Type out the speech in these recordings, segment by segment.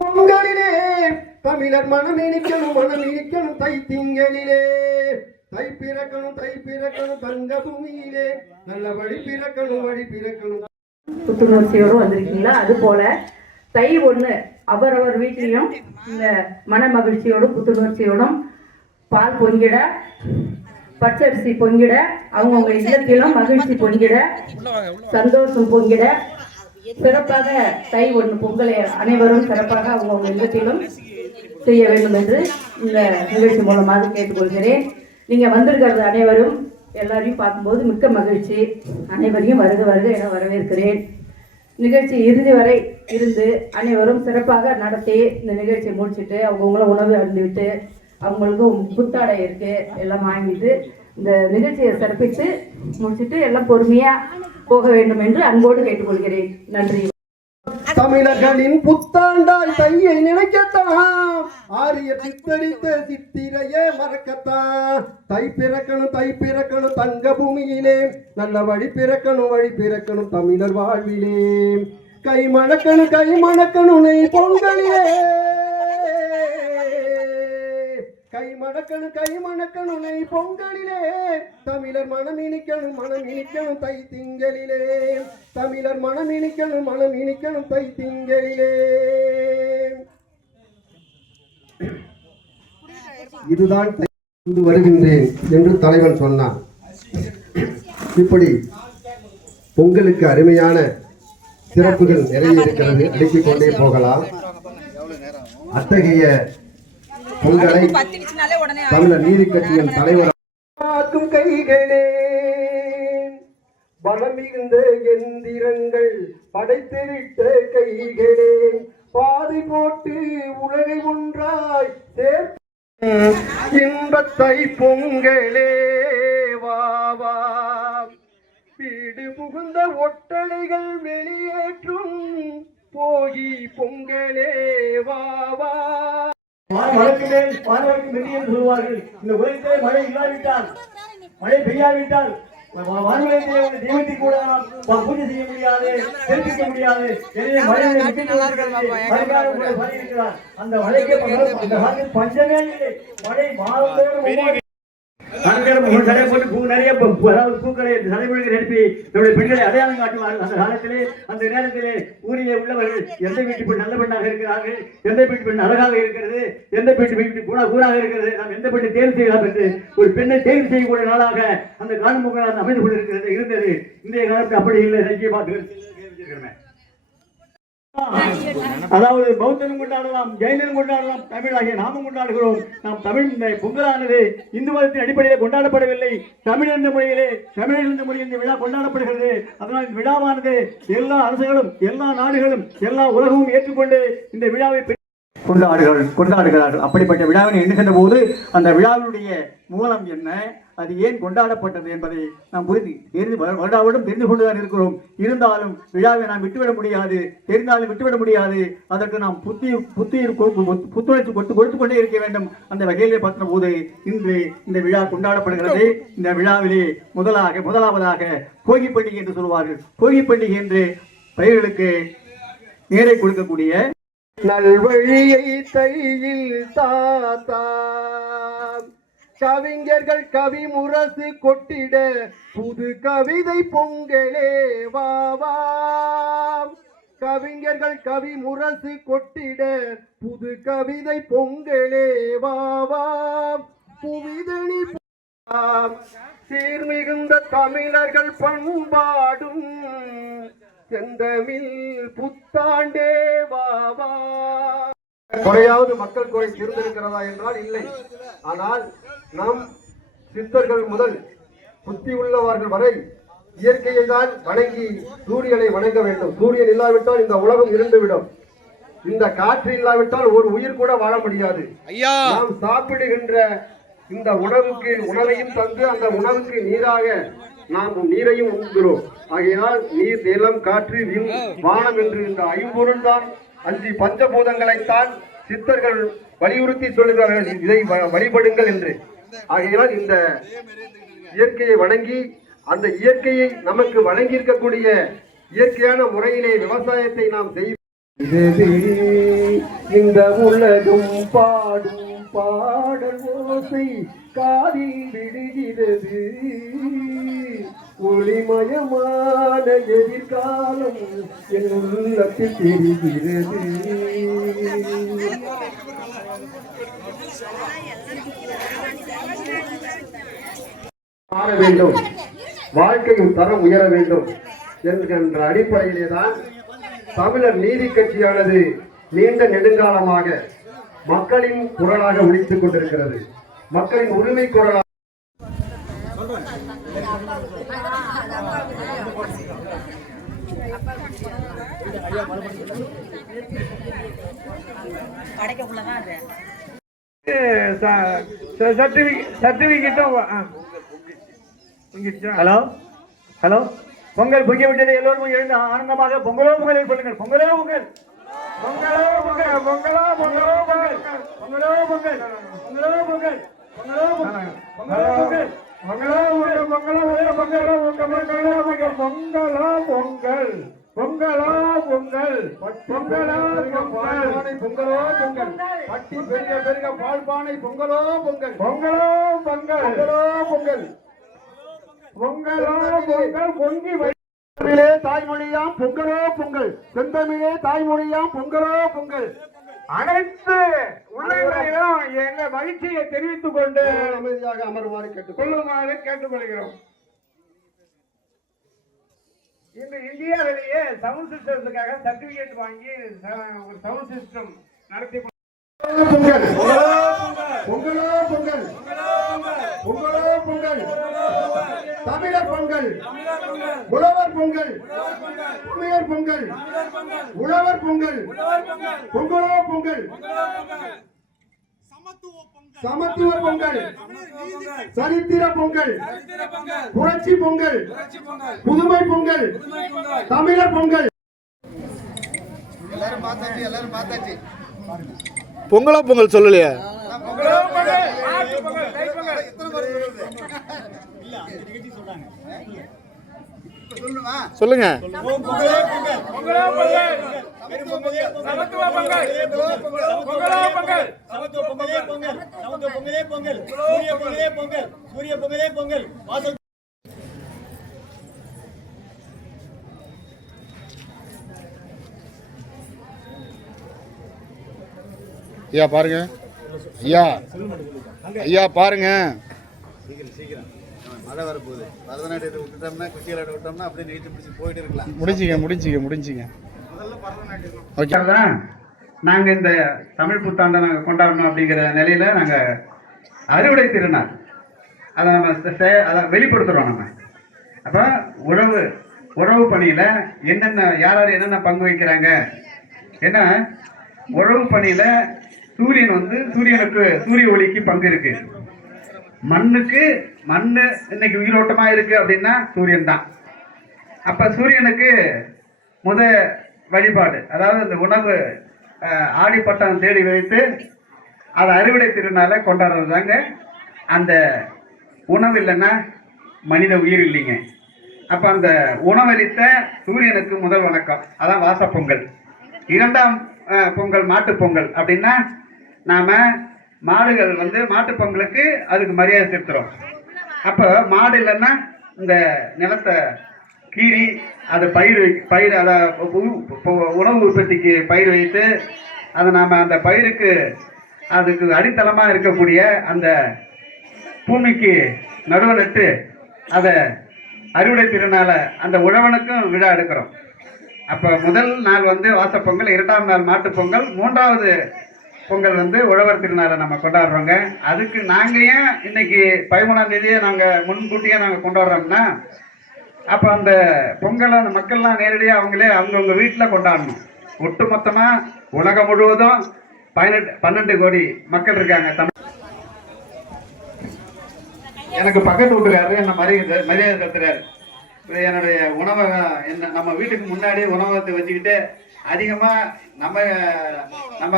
பொங்கலிலே தமிழர் மனமினிக்கணும் தை திங்களிலே தை பிறக்கணும் தங்க பூமியிலே நல்ல வழி பிறக்கணும். புத்துணர்ச்சியோடு வந்திருக்கீங்களா? அது போல தை ஒண்ணு அவரவர் வீட்டிலையும் இந்த மன மகிழ்ச்சியோடும் புத்துணர்ச்சியோடும் பால் பொங்கிட, பச்சரிசி பொங்கிட, அவங்கவுங்க இல்லத்திலும் மகிழ்ச்சி பொங்கிட, சந்தோஷம் பொங்கிட, சிறப்பாக தை ஒன்று பொங்கலை அனைவரும் சிறப்பாக அவங்கவுங்க இல்லத்திலும் செய்ய வேண்டும் என்று இந்த நிகழ்ச்சி மூலமாக கேட்டுக்கொள்கிறேன். நீங்க வந்திருக்கிறது அனைவரும் எல்லாரையும் பார்க்கும்போது மிக்க மகிழ்ச்சி. அனைவரையும் வருக வருக என வரவேற்கிறேன். நிகழ்ச்சி இறுதி வரை இருந்து அனைவரும் சிறப்பாக நடத்தி இந்த நிகழ்ச்சியை முடிச்சுட்டு அவங்கவுங்களும் உணவு அருந்துவிட்டு அவங்களுக்கும் புத்தாடை இருக்கு எல்லாம் வாங்கிட்டு இந்த நிகழ்ச்சியை சிறப்பித்து முடிச்சுட்டு எல்லாம் பொறுமையா போக வேண்டும் என்று அன்போடு கேட்டுக்கொள்கிறேன். நன்றி. தமிழர்களின் புத்தாண்டால் தையை நினைக்கத்தான், ஆரிய சித்தரித்த சித்திரையே மறக்கத்தான். தை பிறக்கணும் தங்க பூமியிலே நல்ல வழி பிறக்கணும் தமிழர் வாழ்விலே. கை மணக்கணும் நெய் பொங்கலிலே, கை மணக்கணும் நெய் பொங்கலிலே. தமிழர் மனமினிக்கணும் தை திங்களிலே, தமிழர் மனமினிக்கணும் தை திங்களிலே. இதுதான் வருகின்றேன் என்று தலைவன் சொன்னான். இப்படி பொங்கலுக்கு அருமையான சிறப்புகள் நிறைய இருக்கிறது, அடுக்கிக் கொண்டே போகலாம். அத்தகைய பொங்கலை தமிழர் நீதி கட்சியின் தலைவர் கைகளே, பலம் மிகுந்த எந்திரங்கள் படைத்துவிட்ட கைகளே, பாதை போட்டு உலகை ஒன்றாய் சேர்த்து இன்பத்தை பொங்கலே வாவா. வீடு புகுந்த ஒட்டளைகள் வெளியேற்றும் போகி பொங்கலே வாவா. சொல்வார்கள், இந்த உலகத்திலே மழை இல்லாவிட்டால், மழை பெய்யாவிட்டால் வானிலையிலே தெய்வத்தை கூட பூஜை செய்ய முடியாது, தெரிவிக்க முடியாது. எனவே மழையை அந்த மழைக்கு அந்த காலத்தில் பஞ்சமே இல்லை. மழை மாதம் நிறைய பூக்களை தலைமுறைகள் எழுப்பி நம்முடைய பெண்களை அடையாளம் காட்டுவார்கள். அந்த காலத்திலே அந்த நேரத்திலே ஊரிலே உள்ளவர்கள் எந்த வீட்டு பெண் நல்ல பெண்ணாக இருக்கிறார்கள், எந்த வீட்டு பெண் அழகாக இருக்கிறது, எந்த வீட்டு கூறாக இருக்கிறது, நாம் எந்த பெண்ணை தேர்வு செய்யலாம் என்று ஒரு பெண்ணை தேர்வு செய்யக்கூடிய நாளாக அந்த காணும் அமைந்து கொண்டிருக்கிறது இருந்தது. இன்றைய காலத்தில் அப்படி இல்லை. சைக்கிய பார்த்து அதாவது பௌத்தனும் கொண்டாடலாம், ஜெயினும் கொண்டாடலாம், தமிழாகிய நாமும் கொண்டாடுகிறோம். நாம் தமிழ் இந்த பொங்கலானது இந்து மதத்தின் அடிப்படையில் கொண்டாடப்படவில்லை. தமிழ் என்ற முறையிலே, தமிழ் என்ற முறையில் இந்த விழா கொண்டாடப்படுகிறது. அதனால் இந்த விழாவானது எல்லா அரசுகளும், எல்லா நாடுகளும், எல்லா உலகமும் ஏற்றுக்கொண்டு இந்த விழாவை கொண்டாடுகிறார்கள். அப்படிப்பட்ட விழாவினை எண்ணுகின்ற போது அந்த விழாவினுடைய மூலம் என்ன, அது ஏன் கொண்டாடப்பட்டது என்பதை நாம் வருடாவிடம் தெரிந்து கொண்டுதான் இருக்கிறோம். இருந்தாலும் விழாவை நாம் விட்டுவிட முடியாது, தெரிந்தாலும் விட்டுவிட முடியாது. அதற்கு நாம் புத்துணர்ச்சி கொடுத்து கொண்டே இருக்க வேண்டும். அந்த வகையிலே பார்க்கிற போது இன்று இந்த விழா கொண்டாடப்படுகிறது. இந்த விழாவிலே முதலாவதாக போகி பண்டிகை என்று சொல்வார்கள். போகி பண்டிகை என்று பயிர்களுக்கு நீரை கொடுக்கக்கூடிய நல்வழியை தையில் தாத்தா, கவிஞர்கள் கவி முரசு கொட்டிட புது கவிதை பொங்கலே வாவா. கவிஞர்கள் கவி முரசு கொட்டிட புது கவிதை பொங்கலே வாவா. புவிதனி சீர்மிகுந்த தமிழர்கள் பண்பாடும் செந்தமிழ் புத்தாண்டே வாவா. குறையாவது மக்கள் குறை தீர்ந்திருக்கிறதா என்றால் இல்லை. ஆனால் நாம் சித்தர்கள் முதல் புத்தி உள்ளவர்கள் வரை இயற்கையை தான் வணங்கி சூரியனை வணங்க வேண்டும். சூரியன் இல்லாவிட்டால் இந்த உலகம் இருந்துவிடும். இந்த காற்று இல்லாவிட்டால் ஒரு உயிர் கூட வாழ முடியாது. நாம் சாப்பிடுகின்ற இந்த உணவுக்கு உணவையும் தந்து அந்த உணவுக்கு நீராக நாம் நீரையும் உண்கிறோம். ஆகையால் நீர், நிலம், காற்று, விண், வானம் என்று இந்த ஐம்பொருள் தான், 5 பஞ்சபூதங்களைத்தான் சித்தர்கள் வலியுறுத்தி சொல்லுகிறார்கள், இதை வழிபடுங்கள் என்று. ஆகையால் இந்த இயற்கையை வணங்கி அந்த இயற்கையை நமக்கு வழங்கி இருக்கக்கூடிய இயற்கையான முறையிலே விவசாயத்தை நாம் செய்வோம். இந்த உலகம் பாடும் பாடல் ஓசை காதில் விடுகிறது, ஒளிமயமான எதிர்காலம் என் உள்ளத்தில் தெரிகிறது. மாற வேண்டும், வாழ்க்கையின் தரம் உயர வேண்டும் என்கின்ற அடிப்படையிலேதான் தமிழர் நீதி கட்சியானது நீண்ட நெடுங்காலமாக மக்களின் குரலாக ஒலித்துக் கொண்டிருக்கிறது. மக்களின் உரிமை குரலாக ஹலோ ஹலோ பொங்கல் பொங்கி விட்டது. எல்லோரும் எழுந்து ஆனந்தமாக பொங்கலோ பொங்கலை சொல்லுங்கள். பொங்கலோ பொங்கல், பொங்கலோ பொங்கல், பொங்கலோ பொங்கலோ பொங்கல், பொங்கலோ பொங்கல், பொங்கலோ பொங்கல், பொங்கலோ பொங்கல், பொங்கலோ பொங்கல், பொங்கலோ பொங்கல், பொங்கலோ பொங்கல், பொங்கலோ பொங்கல், பொங்கலோ பொங்கல், பொங்கலோ பொங்கல், பொங்கலோ பொங்கல், பொங்கலோ பொங்கல், பட்டி பெருக பெருக பால்பானை பொங்கலோ பொங்கல், பொங்கலோ பொங்கல், பொங்கலோ பொங்கல், பொங்கலோ பொங்கல், பொங்கி தமிழே தாய்மொழியாம் பொங்கலோ பொங்கல், செந்தமிழே தாய்மொழியாம் பொங்கலோ பொங்கல். அனைத்து உள்ளவர்களும் எங்கள் மகிழ்ச்சியை தெரிவித்துக் கொண்டு அமைதியாக அமருமாறு கேட்டுக்கொள்கிறோம். இந்த இந்தியாவிலேயே சவுண்ட் சிஸ்டத்துக்காக சர்டிபிகேட் வாங்கி ஒரு சவுண்ட் சிஸ்டம் நடத்தி பொங்கல், பொங்கலோ பொங்கல், பொங்கலோ பொங்கல், தமிழர் பொங்கல், உழவர் பொங்கல், புண்ணியர் பொங்கல், உழவர் பொங்கல், பொங்கலோ பொங்கல், சமத்துவ பொங்கல், சரித்திர பொங்கல், புரட்சி பொங்கல், புதுமை பொங்கல், தமிழர் பொங்கல். எல்லாரும் பார்த்தாச்சு. பொங்கலோ பொங்கல் சொல்லலையா? சொல்லுங்க. ஐயா பாருங்க, ஐயா ஐயா பாருங்க. மழை வரப்போகுது. பரதநாட்டியத்தை விட்டுட்டோம்னா, குச்சியாட்ட விட்டோம்னா அப்படியே நீட்டு பிடிச்சி போயிட்டு இருக்கலாம். முடிஞ்சிங்க. ஓகே தான். நாங்கள் இந்த தமிழ் புத்தாண்டை நாங்கள் கொண்டாடணும் அப்படிங்கிற நிலையில நாங்கள் அறுவடை திருநாள் அதை நம்ம அதை வெளிப்படுத்துகிறோம். நம்ம அப்போ உழவு பணியில் யார் யார் என்னென்ன பங்கு வைக்கிறாங்க. ஏன்னா உழவு பணியில் சூரியனுக்கு சூரிய ஒளிக்கு பங்கு இருக்கு. மண்ணு இன்னைக்கு உயிரோட்டமா இருக்கு அப்படின்னா சூரியன் தான். அப்ப சூரியனுக்கு வழிபாடு, அதாவது இந்த உணவு ஆடிப்பட்டம் தேடி வைத்து அதை அறுவடை திருநாளை கொண்டாடுறது தாங்க. அந்த உணவு இல்லைன்னா மனித உயிர் இல்லைங்க. அப்ப அந்த உணவளித்த சூரியனுக்கு முதல் வணக்கம், அதான் வாசப்பொங்கல். இரண்டாம் பொங்கல் மாட்டுப் பொங்கல். அப்படின்னா நாம மாடுகள் மாட்டுப் பொங்கலுக்கு அதுக்கு மரியாதை செலுத்துறோம். அப்ப மாடு இல்லைன்னா இந்த நிலத்தை கீறி அதை பயிர் அதை உணவு உற்பத்திக்கு பயிர் வைத்து அதை நாம அந்த பயிருக்கு அதுக்கு அடித்தளமா இருக்கக்கூடிய அந்த பூமிக்கு நடுவு நட்டு அதை அறுவடை திருநாள அந்த உழவனுக்கும் விழா எடுக்கிறோம். அப்ப முதல் நாள் வாசப்பொங்கல், இரண்டாம் நாள் மாட்டுப் பொங்கல், மூன்றாவது பொங்கல் உழவர் திருநாளை நம்ம கொண்டாடுறோங்க. அதுக்கு நாங்க ஏன் இன்னைக்கு 13ஆம் தேதியை நாங்க முன்கூட்டியே நாங்க கொண்டாடுறோம்னா, அப்ப அந்த பொங்கலை அந்த மக்கள்லாம் நேரடியாக அவங்கவுங்க வீட்டில் கொண்டாடணும். ஒட்டு மொத்தமா உலகம் முழுவதும் 12 கோடி மக்கள் இருக்காங்க. எனக்கு பக்கத்து வீட்டுக்காரரு என்ன மரியாதை செலுத்துறாரு. என்னுடைய நம்ம வீட்டுக்கு முன்னாடி உணவகத்தை வச்சுக்கிட்டு அதிகமா நம்ம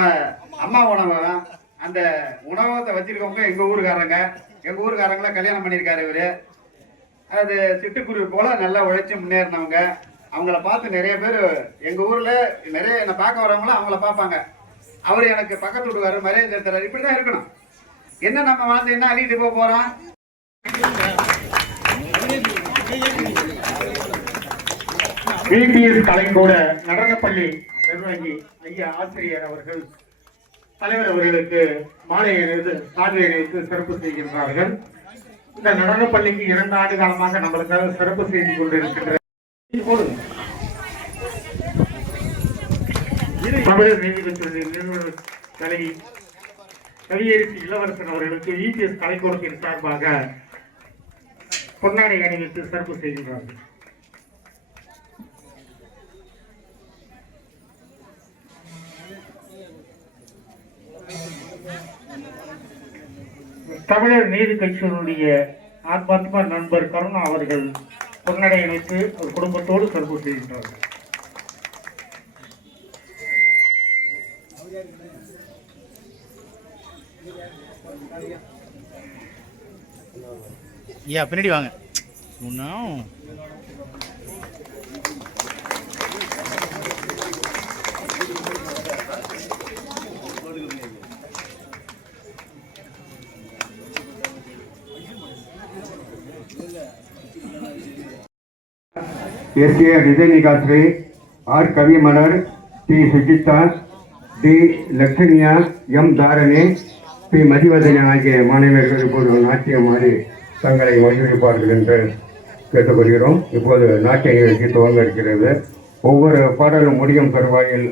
அம்மா உணவகம், அந்த உணவகத்தை வச்சிருக்கவங்க எங்க ஊருக்காரங்க, எங்கள் ஊருக்காரங்கள கல்யாணம் பண்ணியிருக்காரு இவர். அது சிட்டுக்குருவி போல நல்லா உழைச்சி முன்னேறினவங்க. அவங்கள பார்த்து நிறைய பேர் எங்கள் ஊரில் நிறைய என்னை பார்க்க வரவங்களும் அவங்கள பார்ப்பாங்க. அவர் எனக்கு பக்கத்து வீட்டுக்காரர் மரியாதை செலுத்துறாரு. இப்படி தான் இருக்கணும். என்ன நம்ம வாழ்ந்து என்ன அள்ளிட்டு போக போகிறோம்? பிபிஎஸ் கலைக்கூட நடனப்பள்ளி நிர்வாகி ஐயா ஆசிரியர் அவர்கள் தலைவர் அவர்களுக்கு மாலை அணிவித்து சாதனை அணிவித்து சிறப்பு செய்கின்றார்கள். இந்த நடனப்பள்ளிக்கு 2 ஆண்டு காலமாக நம்மளுக்காக சிறப்பு செய்து கொண்டிருக்கின்ற தமிழர் நீதி பெற்ற நிறுவன தலைவி கவியரசி இளவரசன் அவர்களுக்கு பிபிஎஸ் கலைக்கூடத்தின் சார்பாக பொன்னாடை அணிவித்து சிறப்பு செய்கின்றார்கள். தமிழர் நீதி கட்சியினுடைய ஆத்மாத்மா நண்பர் கருணா அவர்கள் பொன்னடை அணிவித்து ஒரு குடும்பத்தோடு சிறப்பு செய்கின்றார்கள். ஐயா பின்னாடி வாங்க. இன்னும் S A Vijayanikashri, R Kavimalar, D Sujitha, D Lakshmiya, M Dharani, P Mathivathani ஆகிய மாணவர்கள் இப்போது நாட்டியமாறி தங்களை வசூலிப்பார்கள் என்று கேட்டுக்கொள்கிறோம். இப்போது நாட்டிய நிகழ்ச்சி துவங்க இருக்கிறது. ஒவ்வொரு பாடலும் முடியும் தருவாயில்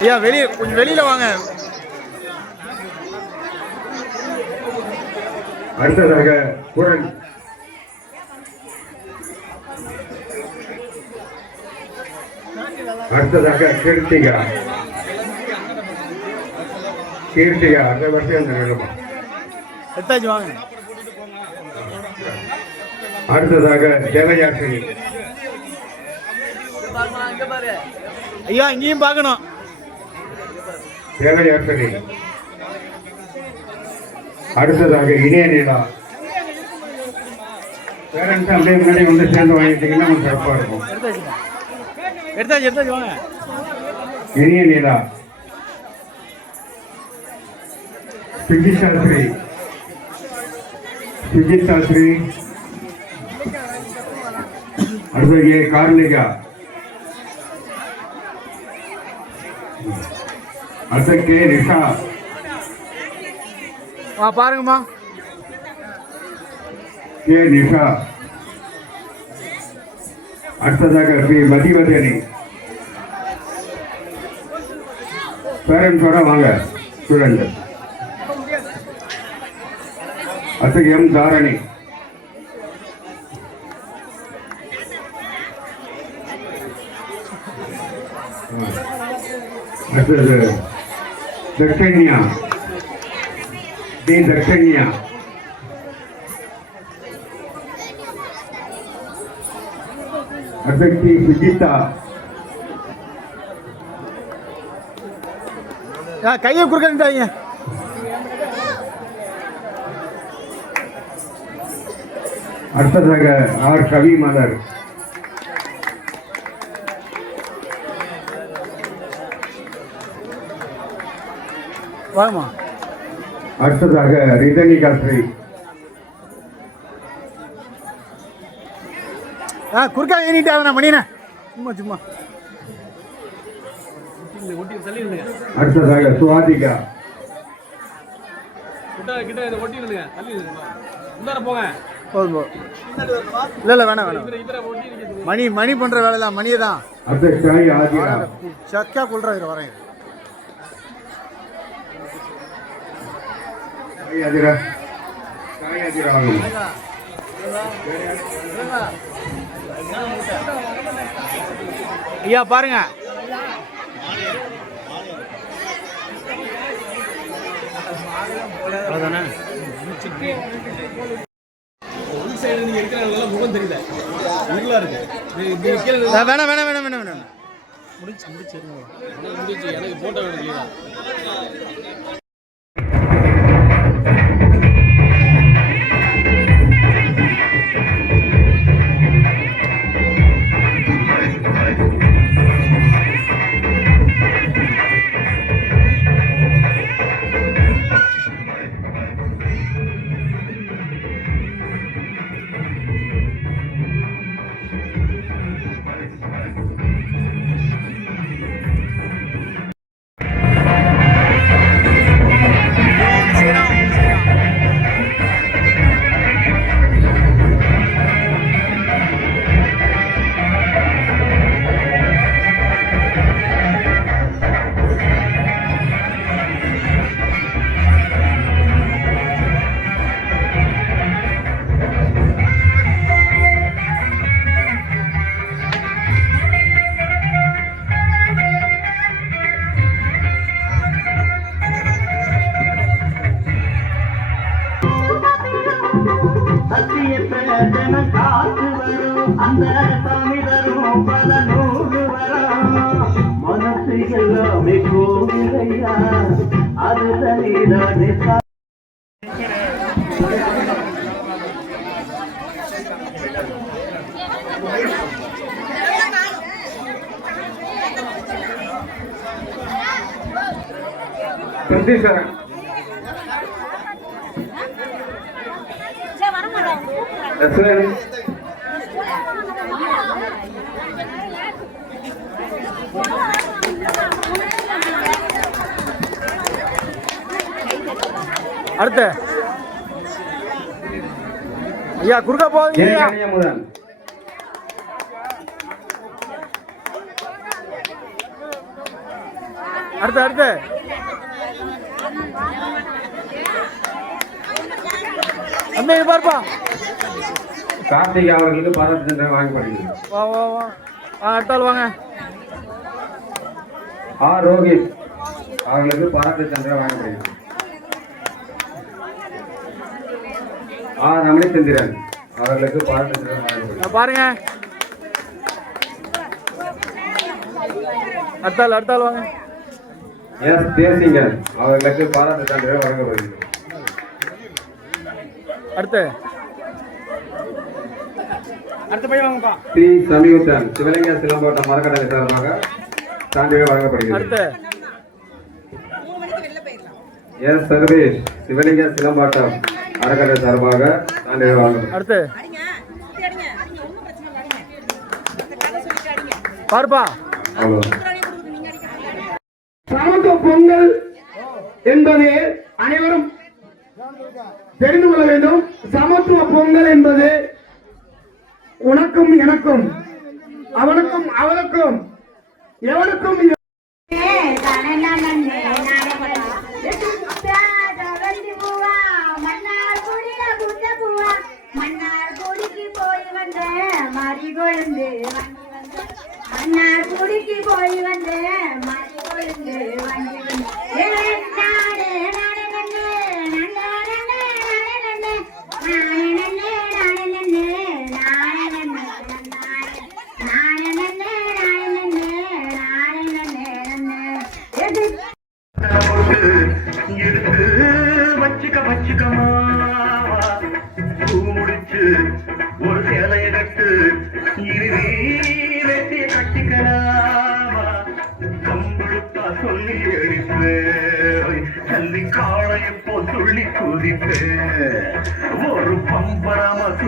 ஐயா வெளியே கொஞ்சம் வெளியில வாங்க. அடுத்ததாக குரல் அடுத்ததாக கீர்த்திகா அந்த வருஷம் எடுத்தாச்சு வாங்க. அடுத்ததாக தேவயாசினி. ஐயா இங்கேயும் பார்க்கணும். தேவயாசினி. அடுத்ததாக இணைய நிலா. பேரண்ட்ஸ் அப்படியே முன்னாடி வந்து சேர்ந்து வாங்கிட்டீங்கன்னா கொஞ்சம் சிறப்பாக இருக்கும். எடுத்தாச்சு வாங்க. இணைய நிலா. சுஜித் சாஸ்திரி. அடுத்தது கார்னிகா. அடுத்த கே நிஷா. பாருங்கம்மா. கே நிஷா. அடுத்ததாக பி மதிவதனி. பேரண்ட்ஸோட வாங்க ஸ்டூடெண்ட். அடுத்து எம் தாரணி. அடுத்தது தட்சண்யா. டி தட்சண்யா. அசக்தி சுஜிதா, கையை குறுக்கிட்டாங்க. அடுத்ததாக ஆர் கவிமலர், வாங்கம்மா. அடுத்ததாக ரிதனிகா ஸ்ரீ, குறுக்கா ஏறிட்டாங்க மணியண்ணா. சும்மா சும்மா. அடுத்ததாக சுவாதிகா, போதும் போதும். இல்லை இல்லை வேணாம் வேணாம். மணி பண்ணுற வேலை தான், மணியை தான். அடுத்த ஆதிரா, சக்கா கொள்றாங்க வரேன். ஆதிரா ஆதிரா ஆகும். ஐயா பாருங்க. அவ்வளோதானே. வேணாம் வேணாம் வேணாம் வேணாம் வேணாம். முடிச்சு எனக்கு போட்டோ எடுக்க. அந்த சாமி தரும் பல நூறு வரும் மனசு எல்லாமே கோவிலையா அது தனிதானே. சந்தீஸ்வரன், அடுத்து ஐயா குறுக்கா போவீங்க. முதல் அடுத்து அடுத்து அந்த பார்ப்பா. கார்த்திக் அவர்களுக்கு பாராட்டு சான்றிதழ் வழங்கப்படுகிறது. வா வா வா அடுத்தால் வாங்க. ஆர் ரோஹித் அவர்களுக்கு பாராட்டு சான்றிதழ் வழங்கப்படுகிறது. ஆர் ரமணிச்சந்திரன் அவர்களுக்கு பாராட்டு சான்றிதழ் வழங்கப்படுகிறது. பாருங்க அடுத்தால் வாங்க. எஸ் தேசிங்கன் அவர்களுக்கு பாராட்டு சான்றிதழ் வழங்கப்படுகிறது. அடுத்து போய் வாங்கப்பா. சி சமீபத்தன் சிவலிங்க சிலம்பாட்டம் மரக்கடலை சார்பாக சான்றிதழ் வழங்கப்படுகிறது. அடுத்து எஸ் சர்வேஷ் சிவலிங்க சிலம்பாட்டம் அறக்கட்டளை சார்பாக சான்றிதழ் வழங்கப்படுகிறது. அடுத்து பார்ப்பா. சமத்துவ பொங்கல் என்பது அனைவரும் தெரிந்து கொள்ள வேண்டும். சமத்துவ பொங்கல் என்பது உனக்கும் எனக்கும் அவனுக்கும் அவனுக்கும் எவனுக்கும் போய் வந்து மாறி கொழுந்து வண்டி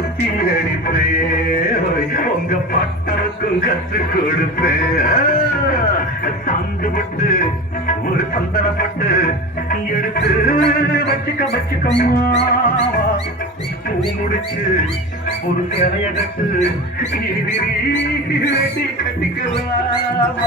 குத்தி அடிப்பேன் உங்க பட்டருக்கும் கற்றுக் கொடுப்பேன் சாந்துபட்டு ஒரு சந்தனப்பட்டு எடுத்து வச்சுக்கம்மா பூ முடிச்சு ஒரு சேலைய கட்டு வேட்டி கட்டிக்கலாம்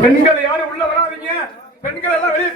பெண்கள் யாரும் உள்ள வராதீங்க. பெண்கள் எல்லாம் வெளியே